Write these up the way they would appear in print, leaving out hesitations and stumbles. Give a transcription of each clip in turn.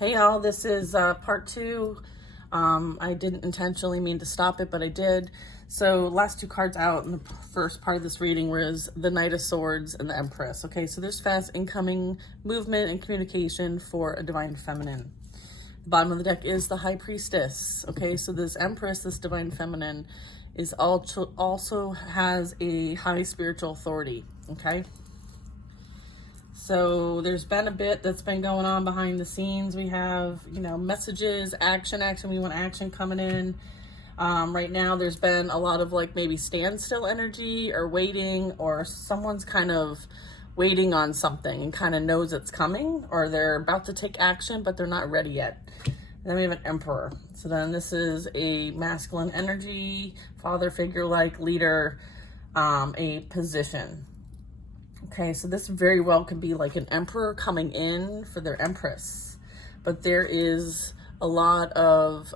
Hey y'all, this is part two. I didn't intentionally mean to stop it, but I did. So last two cards out in the first part of this reading was the Knight of Swords and the Empress. Okay, so there's fast incoming movement and communication for a divine feminine. The bottom of the deck is the High Priestess. Okay, so this Empress, this divine feminine, is also has a high spiritual authority. Okay. So there's been a bit that's been going on behind the scenes. We have, messages, action. We want action coming in. Right now there's been a lot of like maybe standstill energy or waiting, or someone's kind of waiting on something and kind of knows it's coming, or they're about to take action, but they're not ready yet. And then we have an Emperor. So then this is a masculine energy, father figure like leader, a position. Okay, so this very well could be like an emperor coming in for their empress, but there is a lot of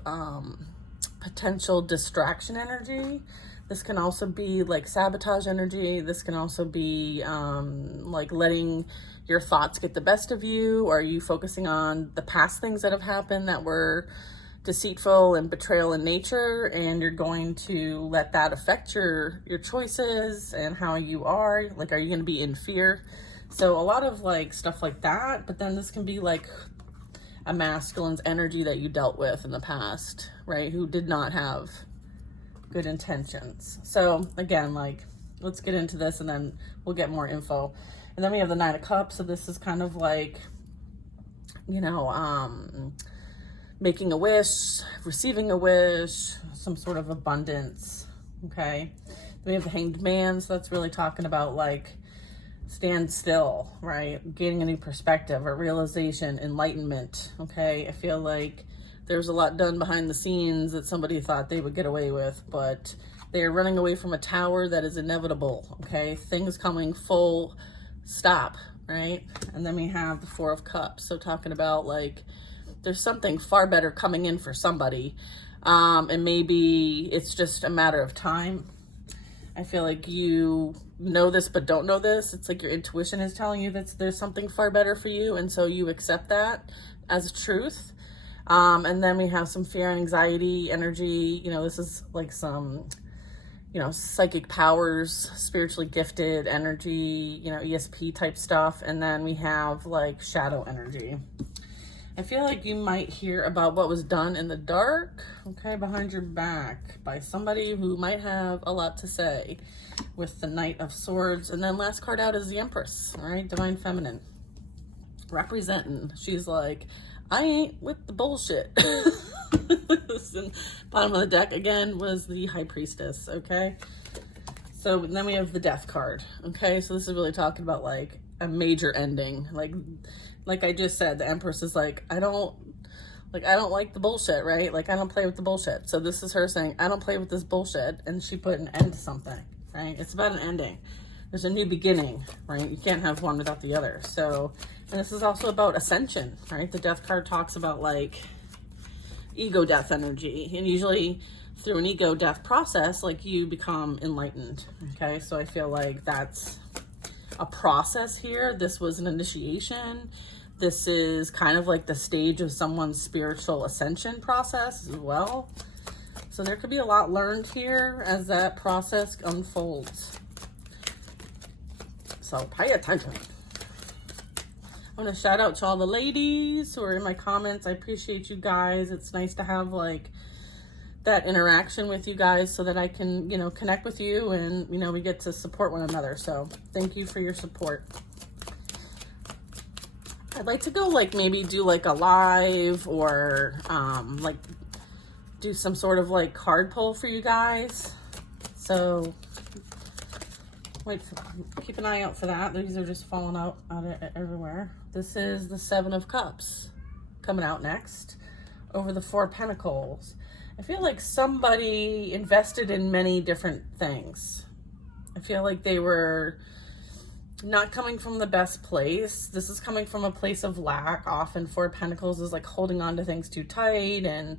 potential distraction energy. This can also be like sabotage energy. This can also be like letting your thoughts get the best of you, or you focusing on the past things that have happened that were deceitful and betrayal in nature, and you're going to let that affect your choices and how you are. Like, are you going to be in fear? So a lot of like stuff like that. But then this can be like a masculine's energy that you dealt with in the past, right? Who did not have good intentions. So again, like, let's get into this and then we'll get more info. And then we have the Nine of Cups. So this is kind of like, making a wish, receiving a wish, some sort of abundance. Okay. Then we have the Hanged Man. So that's really talking about like stand still, right? Gaining a new perspective or realization, enlightenment. Okay. I feel like there's a lot done behind the scenes that somebody thought they would get away with, but they're running away from a tower that is inevitable. Okay. Things coming full stop, right? And then we have the Four of Cups. So talking about like, there's something far better coming in for somebody. And maybe it's just a matter of time. I feel like you know this, but don't know this. It's like your intuition is telling you that there's something far better for you. And so you accept that as truth. And then we have some fear and anxiety energy. This is like some, psychic powers, spiritually gifted energy, ESP type stuff. And then we have like shadow energy. I feel like you might hear about what was done in the dark, okay, behind your back by somebody who might have a lot to say, with the Knight of Swords. And then last card out is the Empress, all right, divine feminine, representing. She's like, I ain't with the bullshit. And bottom of the deck again was the High Priestess, okay? So then we have the Death card, okay? So this is really talking about like a major ending. Like I just said, the Empress is like, I don't like the bullshit, right? Like, I don't play with the bullshit. So this is her saying, I don't play with this bullshit. And she put an end to something, right? It's about an ending. There's a new beginning, right? You can't have one without the other. So, and this is also about ascension, right? The Death card talks about like ego death energy. And usually through an ego death process, like you become enlightened, okay? So I feel like that's a process here. This was an initiation. This is kind of like the stage of someone's spiritual ascension process as well. So there could be a lot learned here as that process unfolds. So pay attention. I want to shout out to all the ladies who are in my comments. I appreciate you guys. It's nice to have like that interaction with you guys so that I can, connect with you and, we get to support one another. So thank you for your support. I'd like to go like maybe do like a live or like do some sort of like card pull for you guys. So keep an eye out for that. These are just falling out everywhere. This is the Seven of Cups coming out next over the Four of Pentacles. I feel like somebody invested in many different things. I feel like they were not coming from the best place. This is coming from a place of lack. Often Four of Pentacles is like holding on to things too tight, and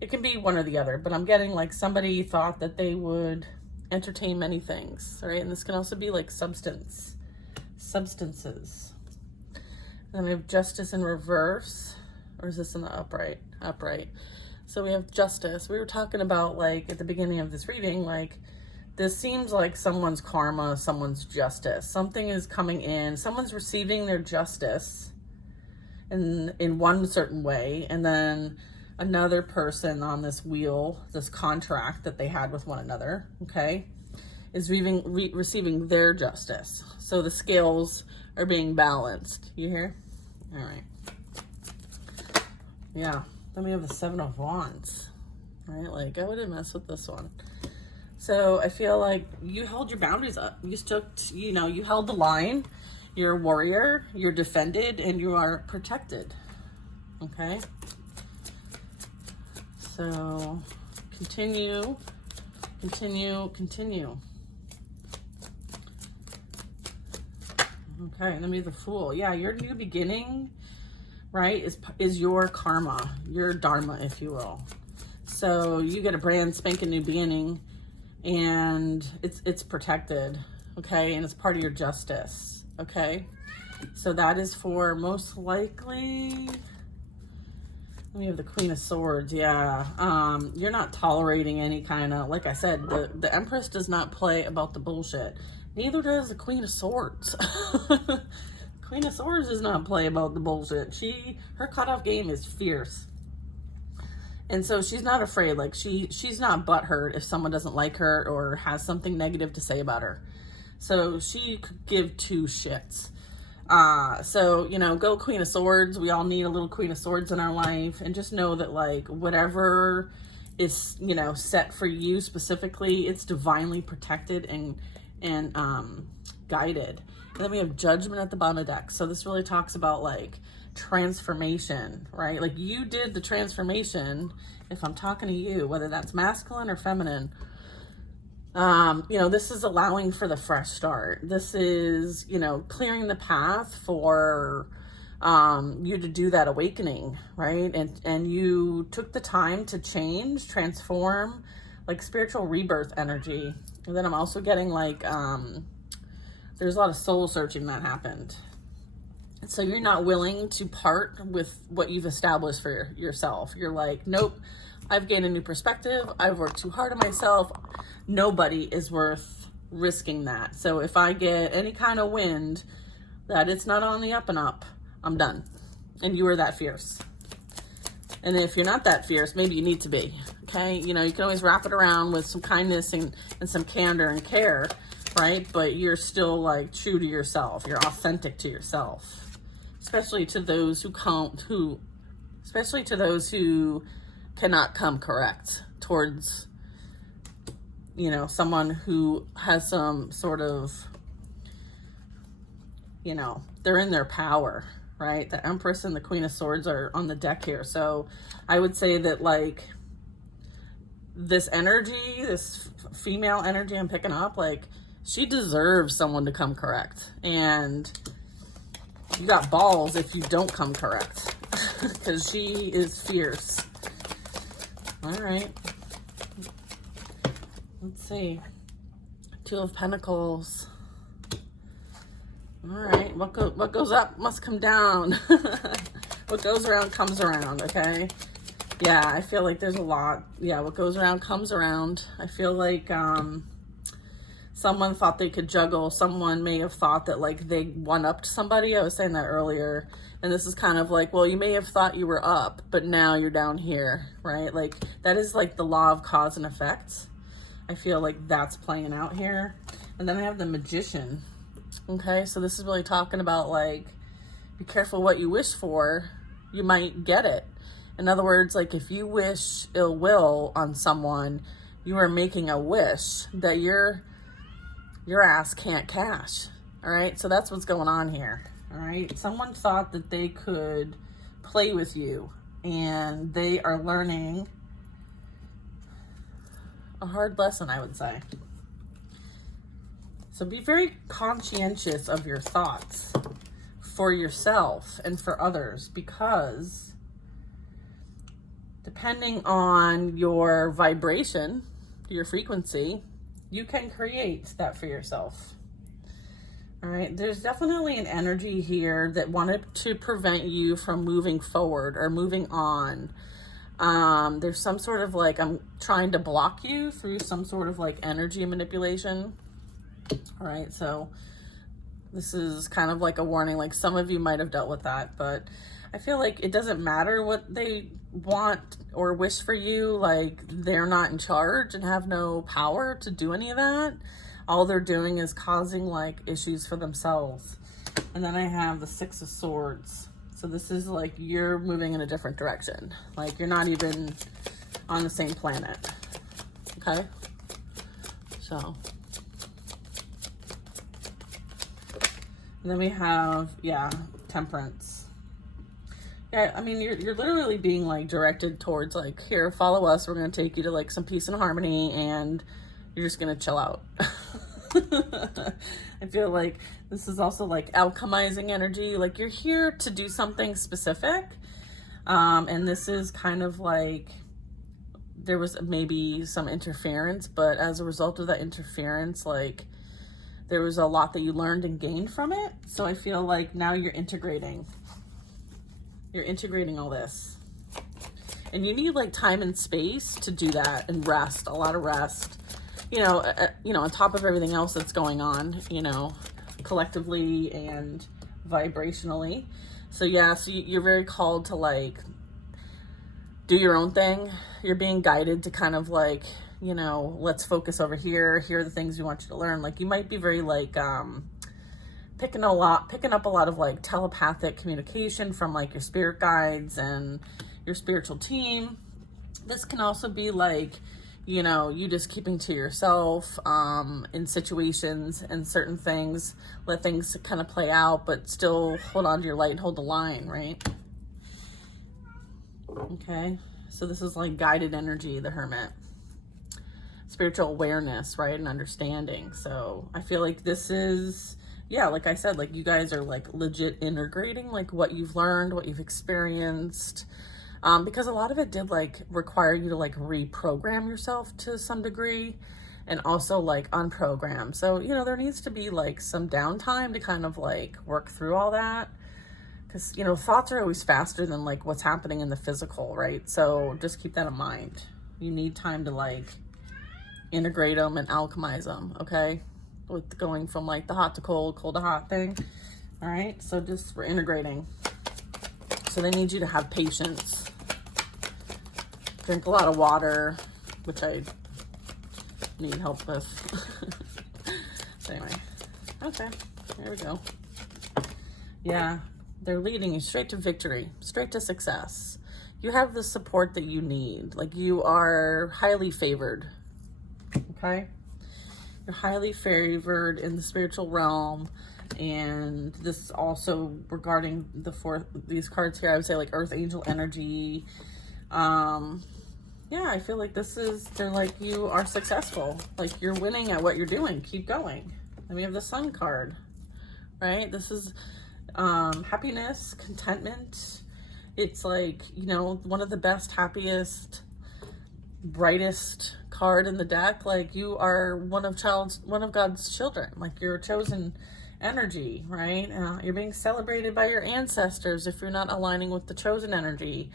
it can be one or the other, but I'm getting like somebody thought that they would entertain many things, all right? And this can also be like substances. And then we have Justice in reverse, Or is this in the upright? Upright. So we have justice. We were talking about, like, at the beginning of this reading, like, this seems like someone's karma, someone's justice. Something is coming in. Someone's receiving their justice in one certain way. And then another person on this wheel, this contract that they had with one another, okay, is receiving their justice. So the scales are being balanced. You hear? All right. Yeah. Then we have the Seven of Wands, right? Like, I wouldn't mess with this one. So I feel like you held your boundaries up. You you held the line. You're a warrior. You're defended, and you are protected. Okay. So continue. Okay, and then we have the Fool. Yeah, your new beginning, right, is your karma, your dharma, if you will. So you get a brand spanking new beginning, and it's protected, okay, and it's part of your justice, okay. So that is for most likely. We have the Queen of Swords. Yeah, you're not tolerating any kind of, like I said, the Empress does not play about the bullshit. Neither does the Queen of Swords. Queen of Swords does not play about the bullshit. Her cutoff game is fierce. And so she's not afraid. Like, she's not butthurt if someone doesn't like her or has something negative to say about her. So she could give two shits. So, go Queen of Swords. We all need a little Queen of Swords in our life. And just know that, like, whatever is, set for you specifically, it's divinely protected and guided. And then we have Judgment at the bottom of the deck. So this really talks about, like, transformation, right? Like, you did the transformation. If I'm talking to you, whether that's masculine or feminine, this is allowing for the fresh start. This is, clearing the path for you to do that awakening, right? And you took the time to change, transform, like spiritual rebirth energy. And then I'm also getting like, there's a lot of soul searching that happened. So you're not willing to part with what you've established for yourself. You're like, nope, I've gained a new perspective. I've worked too hard on myself. Nobody is worth risking that. So if I get any kind of wind that it's not on the up and up, I'm done. And you are that fierce. And if you're not that fierce, maybe you need to be, okay? You can always wrap it around with some kindness and some candor and care, right? But you're still like true to yourself. You're authentic to yourself, especially to those who cannot come correct towards, someone who has some sort of, they're in their power, right? The Empress and the Queen of Swords are on the deck here. So I would say that, like, this energy, this female energy I'm picking up, like, she deserves someone to come correct. And you got balls if you don't come correct, because she is fierce. All right. Let's see. Two of Pentacles. All right. What goes up must come down. What goes around comes around, okay? Yeah, I feel like there's a lot. Yeah, what goes around comes around. I feel like someone thought they could juggle. Someone may have thought that, like, they one-upped somebody. I was saying that earlier. And this is kind of like, well, you may have thought you were up, but now you're down here, right? Like, that is like the law of cause and effect. I feel like that's playing out here. And then I have the Magician. Okay, so this is really talking about, like, be careful what you wish for. You might get it. In other words, like, if you wish ill will on someone, you are making a wish that your ass can't cash. All right, so that's what's going on here. All right, someone thought that they could play with you, and they are learning a hard lesson, I would say. So be very conscientious of your thoughts for yourself and for others, because depending on your vibration, your frequency, you can create that for yourself. All right, there's definitely an energy here that wanted to prevent you from moving forward or moving on. There's some sort of like, I'm trying to block you through some sort of like energy manipulation. All right, so this is kind of like a warning, like some of you might have dealt with that, but I feel like it doesn't matter what they want or wish for you. Like, they're not in charge and have no power to do any of that. All they're doing is causing like issues for themselves. And then I have the Six of Swords. So this is like you're moving in a different direction. Like you're not even on the same planet. Okay? So. And then we have, yeah, Temperance. Yeah, I mean, you're literally being like directed towards like, here, follow us. We're going to take you to like some peace and harmony, and you're just going to chill out. I feel like this is also like alchemizing energy. Like you're here to do something specific. And this is kind of like, there was maybe some interference, but as a result of that interference, like there was a lot that you learned and gained from it. So I feel like now you're integrating all this, and you need like time and space to do that, and rest, a lot of rest, you know, on top of everything else that's going on, you know, collectively and vibrationally. So yeah, so you're very called to like do your own thing. You're being guided to kind of like, you know, let's focus over here. Here are the things we want you to learn. Like you might be very like picking up a lot of like telepathic communication from like your spirit guides and your spiritual team. This can also be like, you know, you just keeping to yourself in situations and certain things, let things kind of play out, but still hold on to your light and hold the line, right? Okay, so this is like guided energy, the Hermit. Spiritual awareness, right, and understanding. So I feel like this is, yeah, like I said, like you guys are like legit integrating like what you've learned, what you've experienced. Because a lot of it did like require you to like reprogram yourself to some degree, and also like unprogram. So, you know, there needs to be like some downtime to kind of like work through all that. Because, you know, thoughts are always faster than like what's happening in the physical, right? So just keep that in mind. You need time to like integrate them and alchemize them, okay? With going from like the hot to cold, cold to hot thing. All right, so just we're integrating. So they need you to have patience. Drink a lot of water, which I need help with. So anyway, okay, there we go. Yeah, they're leading you straight to victory, straight to success. You have the support that you need. Like you are highly favored, okay? You're highly favored in the spiritual realm. And this is also regarding these cards here, I would say like Earth Angel energy. Yeah, I feel like they're like, you are successful. Like you're winning at what you're doing. Keep going. Then we have the Sun card, right? This is happiness, contentment. It's like, you know, one of the best, happiest, brightest card in the deck. Like you are one of God's children. Like you're a chosen energy, right? You're being celebrated by your ancestors if you're not aligning with the chosen energy.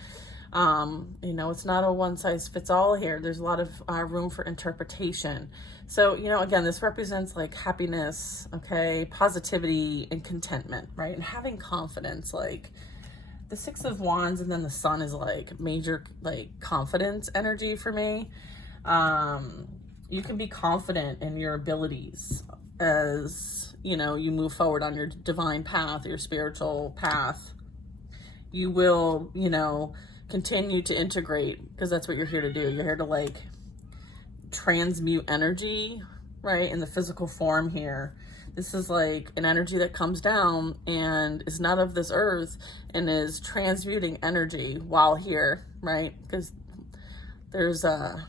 You know, it's not a one size fits all here. There's a lot of room for interpretation. So, you know, again, this represents like happiness, okay, positivity and contentment, right? And having confidence. Like the Six of Wands and then the Sun is like major like confidence energy for me. You can be confident in your abilities as, you know, you move forward on your divine path, your spiritual path. You will, you know, continue to integrate, because that's what you're here to do. You're here to like transmute energy, right, in the physical form here. This is like an energy that comes down and is not of this earth and is transmuting energy while here, right? Because there's a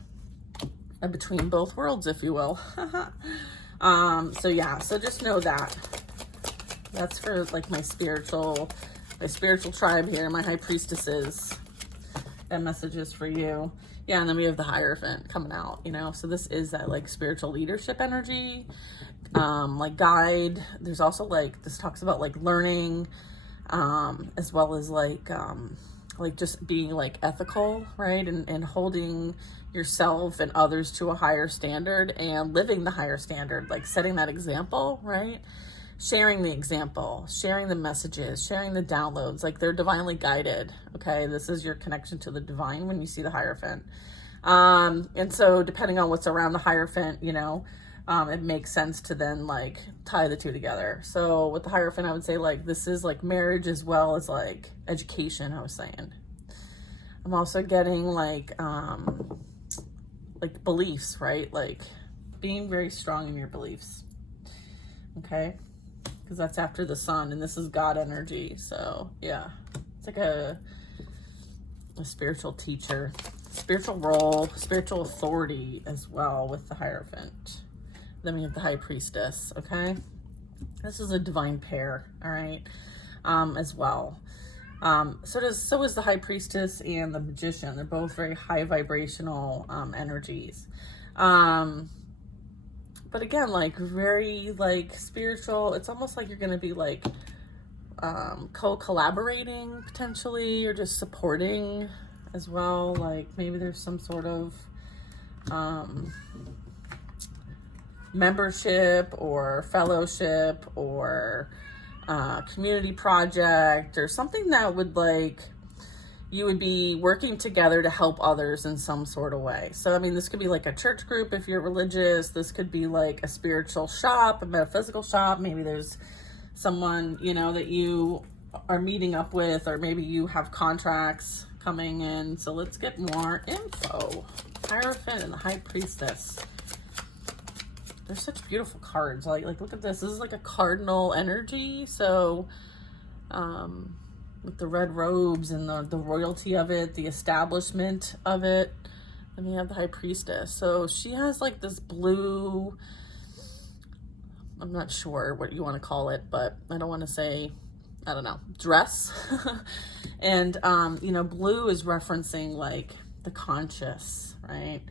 between both worlds, if you will. So yeah, so just know that. That's for like my spiritual tribe here, my high priestesses. That message is for you. Yeah, and then we have the Hierophant coming out, you know. So this is that like spiritual leadership energy. like guide. There's also like, this talks about like learning, as well as like just being like ethical, right? And holding yourself and others to a higher standard and living the higher standard, like setting that example, right? Sharing the example, sharing the messages, sharing the downloads, like they're divinely guided. Okay. This is your connection to the divine when you see the Hierophant. And so depending on what's around the Hierophant, you know, it makes sense to then like tie the two together. So with the Hierophant, I would say like, this is like marriage as well as like education, I was saying. I'm also getting like beliefs, right? Like being very strong in your beliefs. Okay. Because that's after the sun, and this is God energy. So yeah, it's like a spiritual teacher, spiritual role, spiritual authority as well with the Hierophant. Then we have the High Priestess. Okay. This is a divine pair. All right. As well. So is the High Priestess and the Magician. They're both very high vibrational energies. But again, like very like spiritual. It's almost like you're going to be like co-collaborating potentially, or just supporting as well. Like maybe there's some sort of membership or fellowship or community project or something that would like, you would be working together to help others in some sort of way. So, I mean, this could be like a church group if you're religious. This could be like a spiritual shop, a metaphysical shop. Maybe there's someone, you know, that you are meeting up with, or maybe you have contracts coming in. So let's get more info. Hierophant and the High Priestess. They're such beautiful cards. Like look at this. This is like a cardinal energy. So, with the red robes and the royalty of it, the establishment of it. Then we have the High Priestess. So she has like this blue, I'm not sure what you want to call it, but I don't want to say, I don't know, dress. And, you know, blue is referencing like the conscious, right?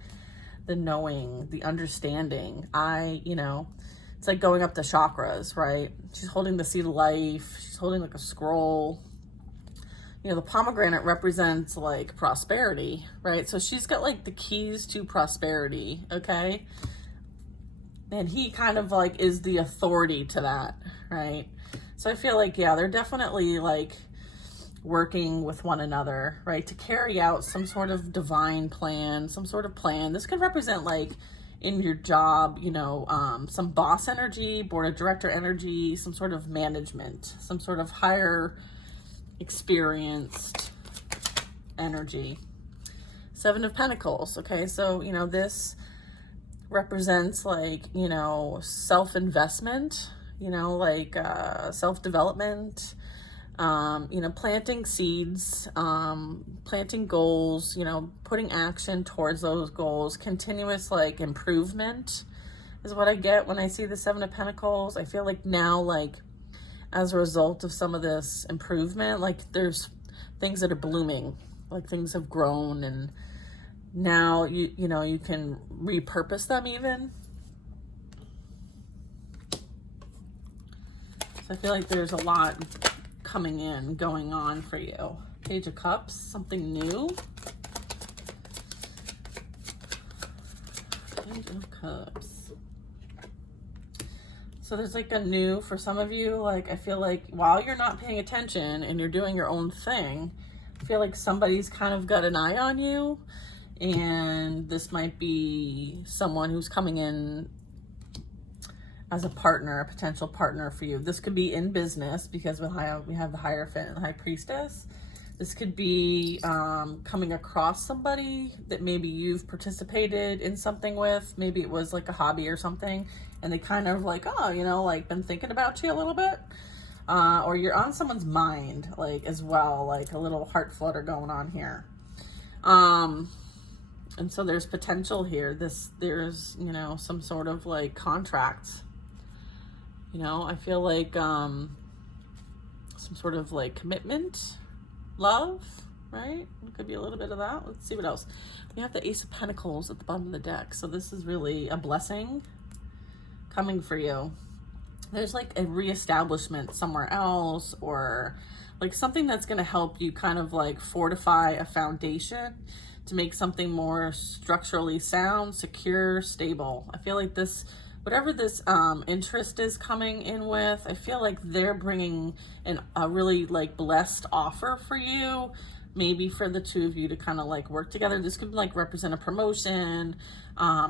The knowing, the understanding. You know, it's like going up the chakras, right? She's holding the seed of life. She's holding like a scroll. You know, the pomegranate represents like prosperity, right? So she's got like the keys to prosperity, okay? And he kind of like is the authority to that, right? So I feel like, yeah, they're definitely like working with one another, right? To carry out some sort of divine plan, some sort of plan. This could represent like in your job, you know, some boss energy, board of director energy, some sort of management, some sort of higher experienced energy. Seven of Pentacles. Okay. So, you know, this represents like, you know, self-investment, you know, like, self-development, you know, planting seeds, planting goals, you know, putting action towards those goals, continuous like improvement is what I get when I see the Seven of Pentacles. I feel like now, like, as a result of some of this improvement, like there's things that are blooming, like things have grown, and now you know, you can repurpose them even. So I feel like there's a lot coming in, going on for you. Page of Cups, something new. Page of Cups. So there's like a new, for some of you, like I feel like while you're not paying attention and you're doing your own thing, I feel like somebody's kind of got an eye on you, and this might be someone who's coming in as a partner, a potential partner for you. This could be in business because we have the Hierophant and the High Priestess. This could be coming across somebody that maybe you've participated in something with. Maybe it was like a hobby or something, and they kind of like, oh, you know, like been thinking about you a little bit. Or you're on someone's mind, like, as well, like a little heart flutter going on here. And so there's potential here. There's, you know, some sort of like contracts. You know, I feel like some sort of like commitment, love, right? It could be a little bit of that. Let's see what else. We have the Ace of Pentacles at the bottom of the deck. So this is really a blessing coming for you. There's like a reestablishment somewhere else, or like something that's going to help you kind of like fortify a foundation to make something more structurally sound, secure, stable. I feel like this, whatever this interest is coming in with, I feel like they're bringing a really like blessed offer for you, maybe for the two of you to kind of like work together. This could like represent a promotion,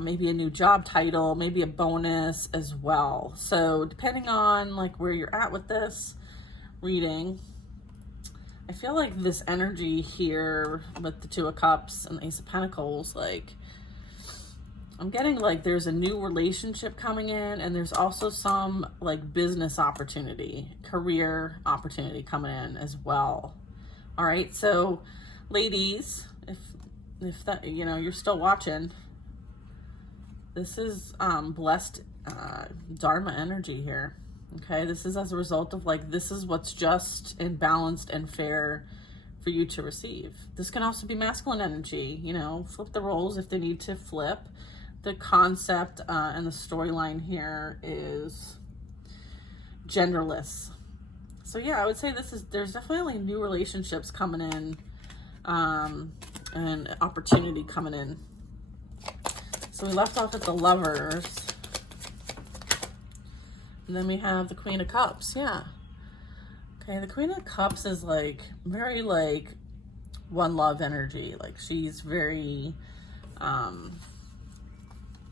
maybe a new job title, maybe a bonus as well. So depending on like where you're at with this reading, I feel like this energy here with the Two of Cups and the Ace of Pentacles, like I'm getting like there's a new relationship coming in, and there's also some like business opportunity, career opportunity coming in as well. All right, so ladies, if that, you know, you're still watching, this is blessed Dharma energy here. Okay, this is as a result of like, this is what's just and balanced and fair for you to receive. This can also be masculine energy, you know, flip the roles if they need to flip. The concept and the storyline here is genderless. So yeah, I would say there's definitely new relationships coming in and opportunity coming in. So we left off at the Lovers. And then we have the Queen of Cups. Yeah. Okay, the Queen of Cups is like very like one love energy. Like she's very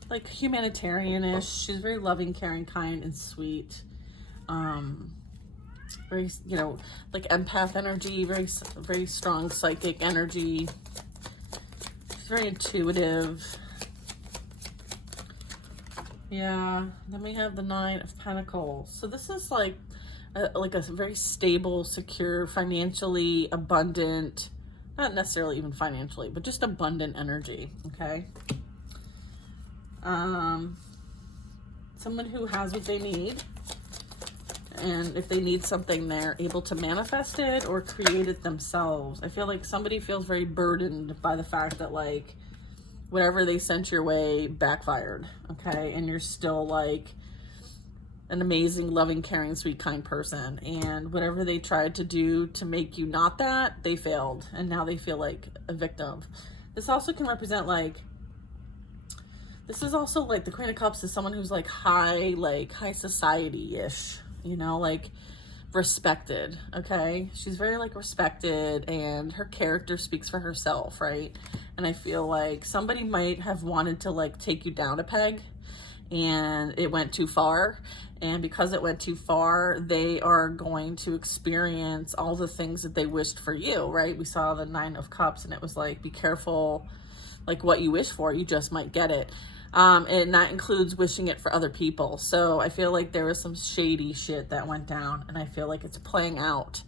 like humanitarian-ish. She's very loving, caring, kind, and sweet. Very, you know, like empath energy, very strong psychic energy. She's very intuitive. Yeah, then we have the Nine of Pentacles. So this is like a very stable, secure, financially abundant, not necessarily even financially, but just abundant energy, okay? Someone who has what they need, and if they need something, they're able to manifest it or create it themselves. I feel like somebody feels very burdened by the fact that like whatever they sent your way backfired, okay? And you're still like an amazing, loving, caring, sweet, kind person. And whatever they tried to do to make you not that, they failed. And now they feel like a victim. This also can represent like, this is also like the Queen of Cups is someone who's like high society-ish, you know, like respected, okay? She's very like respected, and her character speaks for herself, right? And I feel like somebody might have wanted to like take you down a peg, and it went too far. And because it went too far, they are going to experience all the things that they wished for you, right? We saw the Nine of Cups, and it was like, be careful, like what you wish for, you just might get it. And that includes wishing it for other people. So I feel like there was some shady shit that went down, and I feel like it's playing out.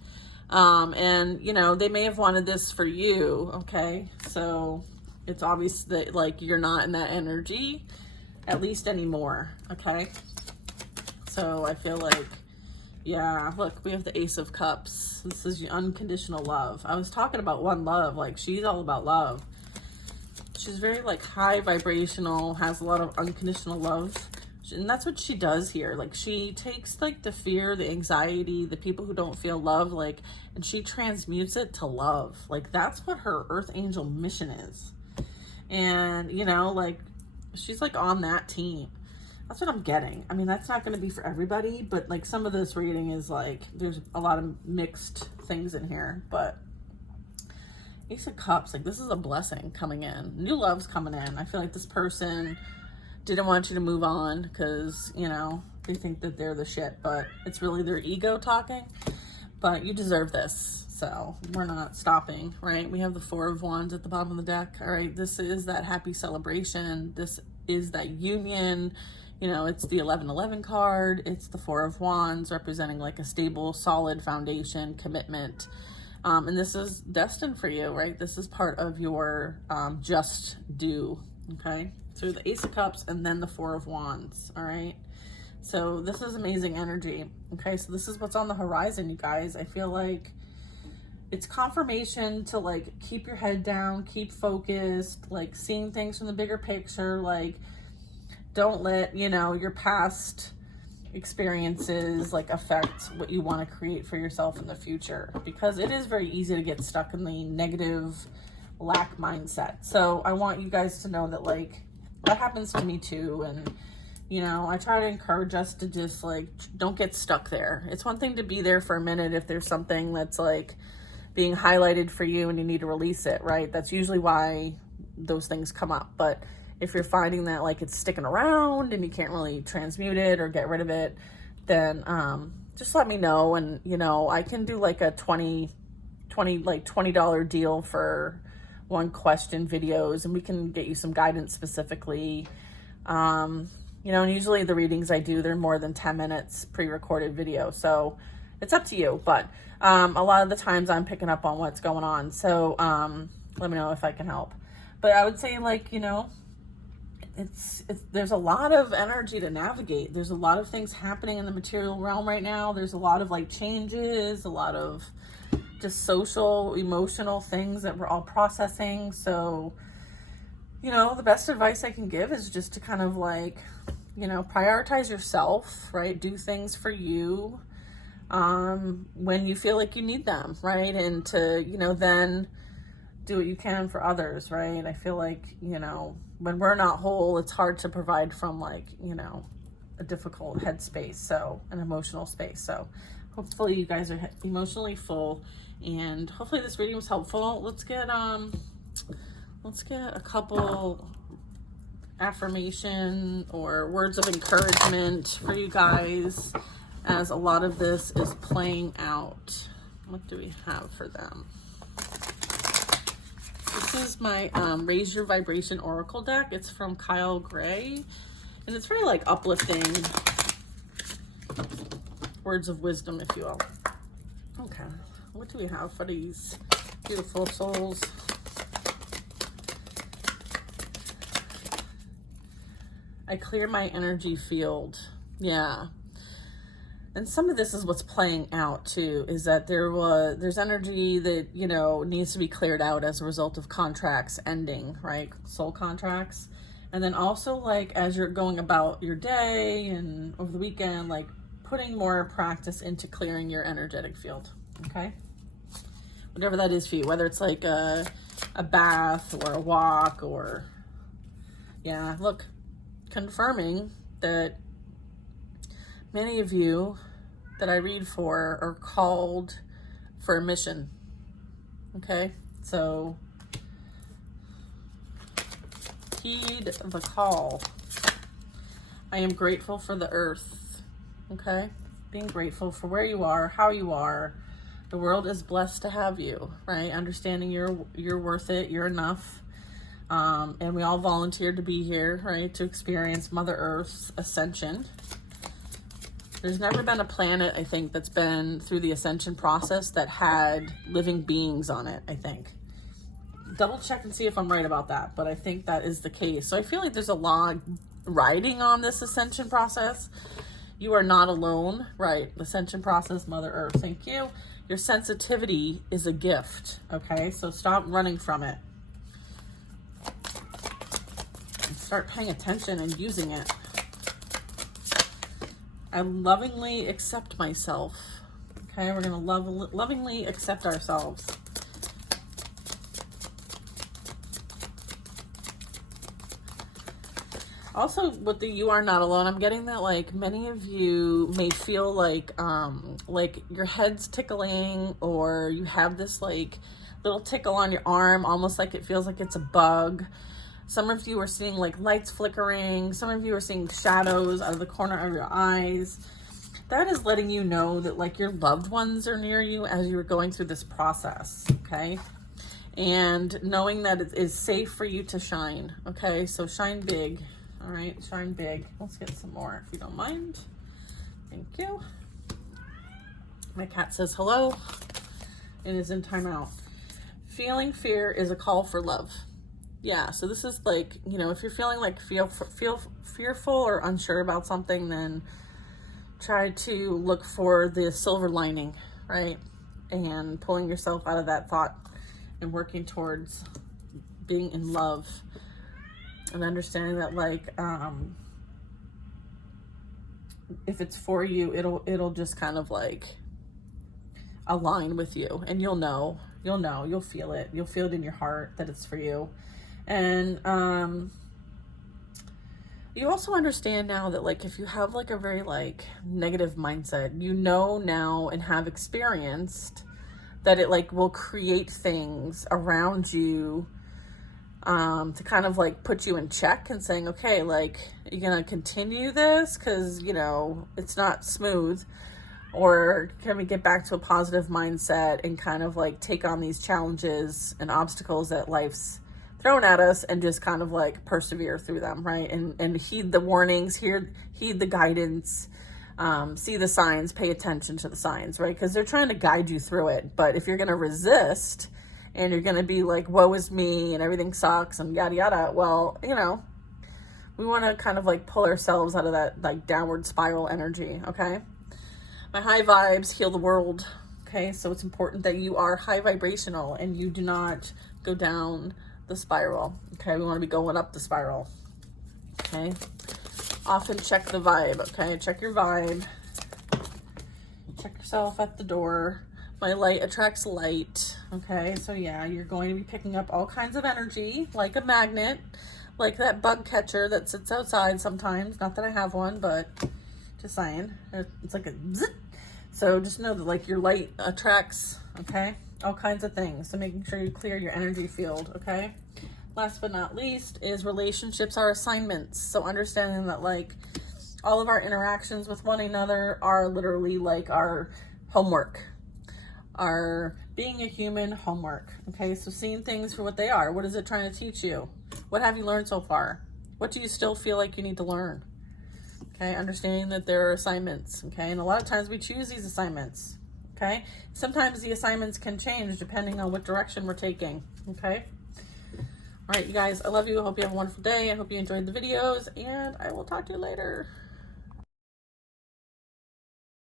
And you know, they may have wanted this for you, okay? So it's obvious that like you're not in that energy, at least anymore, okay? So I feel like, yeah, look, we have the Ace of Cups. This is your unconditional love. I was talking about one love, like she's all about love. She's very like high vibrational, has a lot of unconditional love. And that's what she does here. Like she takes like the fear, the anxiety, the people who don't feel love, like, and she transmutes it to love. Like that's what her Earth Angel mission is. And you know, like she's like on that team. That's what I'm getting. I mean, that's not going to be for everybody, but like some of this reading is like, there's a lot of mixed things in here, but Ace of Cups, like this is a blessing coming in. New love's coming in. I feel like this person didn't want you to move on because, you know, they think that they're the shit, but it's really their ego talking. But you deserve this, so we're not stopping, right? We have the Four of Wands at the bottom of the deck, all right? This is that happy celebration. This is that union. You know, it's the 1111 card. It's the Four of Wands representing like a stable, solid foundation, commitment. And this is destined for you, right? This is part of your just due, okay? So the Ace of Cups and then the Four of Wands, all right? So this is amazing energy, okay? So this is what's on the horizon, you guys. I feel like it's confirmation to like keep your head down, keep focused, like seeing things from the bigger picture, like don't let, you know, your past experiences like affect what you want to create for yourself in the future, because it is very easy to get stuck in the negative lack mindset. So I want you guys to know that like that happens to me too. And you know, I try to encourage us to just like don't get stuck there. It's one thing to be there for a minute if there's something that's like being highlighted for you and you need to release it, right? That's usually why those things come up. But if you're finding that like it's sticking around and you can't really transmute it or get rid of it, then just let me know. And you know, I can do like a $20 deal for one question videos, and we can get you some guidance specifically. You know, and usually the readings I do, they're more than 10 minutes pre-recorded video. So it's up to you. But a lot of the times I'm picking up on what's going on. So let me know if I can help. But I would say like, you know, there's a lot of energy to navigate. There's a lot of things happening in the material realm right now. There's a lot of like changes, a lot of just social, emotional things that we're all processing. So, you know, the best advice I can give is just to kind of like, you know, prioritize yourself, right? Do things for you when you feel like you need them, right? And to, you know, then do what you can for others, right? I feel like, you know, when we're not whole, it's hard to provide from like, you know, a difficult headspace, so an emotional space. So hopefully you guys are emotionally full, and hopefully this reading was helpful. Let's get a couple affirmation or words of encouragement for you guys as a lot of this is playing out. What do we have for them? This is my Raise Your Vibration Oracle deck. It's from Kyle Gray, and it's very like uplifting words of wisdom, if you will. Okay, what do we have for these beautiful souls? I clear my energy field. Yeah. And some of this is what's playing out too, is that there's energy that, you know, needs to be cleared out as a result of contracts ending, right? Soul contracts. And then also like as you're going about your day and over the weekend, like putting more practice into clearing your energetic field. Okay. Whatever that is for you, whether it's like a bath or a walk or, yeah, look, confirming that many of you that I read for are called for a mission. Okay, so heed the call. I am grateful for the earth. Okay, being grateful for where you are, how you are. The world is blessed to have you, right? Understanding you're worth it, you're enough. And we all volunteered to be here, right? To experience Mother Earth's ascension. There's never been a planet, I think, that's been through the ascension process that had living beings on it, I think. Double check and see if I'm right about that, but I think that is the case. So I feel like there's a lot riding on this ascension process. You are not alone, right? Ascension process, Mother Earth, thank you. Your sensitivity is a gift, okay? So stop running from it. And start paying attention and using it. I lovingly accept myself. Okay, we're gonna lovingly accept ourselves. Also, with the you are not alone, I'm getting that like many of you may feel like your head's tickling, or you have this like little tickle on your arm, almost like it feels like it's a bug. Some of you are seeing like lights flickering. Some of you are seeing shadows out of the corner of your eyes. That is letting you know that like your loved ones are near you as you're going through this process, okay? And knowing that it is safe for you to shine, okay? So shine big, all right? Shine big. Let's get some more if you don't mind. Thank you. My cat says hello and is in timeout. Feeling fear is a call for love. Yeah, so this is like, you know, if you're feeling like feel fearful or unsure about something, then try to look for the silver lining, right? And pulling yourself out of that thought and working towards being in love and understanding that like if it's for you, it'll just kind of like align with you, and you'll feel it. You'll feel it in your heart that it's for you. And you also understand now that like if you have like a very like negative mindset, you know now and have experienced that it like will create things around you to kind of like put you in check and saying, okay, like, you're gonna continue this because, you know, it's not smooth, or can we get back to a positive mindset and kind of like take on these challenges and obstacles that life's thrown at us and just kind of like persevere through them, right? And heed the warnings, heed the guidance, see the signs, pay attention to the signs, right? Because they're trying to guide you through it. But if you're going to resist and you're going to be like, woe is me and everything sucks and yada yada, well, you know, we want to kind of like pull ourselves out of that like downward spiral energy, okay? My high vibes heal the world, okay? So it's important that you are high vibrational and you do not go down the spiral, okay? We want to be going up the spiral, okay? Often check the vibe, okay? Check your vibe. Check yourself at the door. My light attracts light, okay? So yeah, you're going to be picking up all kinds of energy like a magnet, like that bug catcher that sits outside sometimes. Not that I have one, but just saying. It's like a zzz. So just know that like your light attracts, okay, all kinds of things. So making sure you clear your energy field, okay? Last but not least is relationships are assignments. So understanding that like all of our interactions with one another are literally like our homework, our being a human homework, okay? So seeing things for what they are. What is it trying to teach you? What have you learned so far? What do you still feel like you need to learn? Okay, understanding that there are assignments, okay? And a lot of times we choose these assignments, okay? Sometimes the assignments can change depending on what direction we're taking, okay? All right, you guys, I love you. I hope you have a wonderful day. I hope you enjoyed the videos, and I will talk to you later.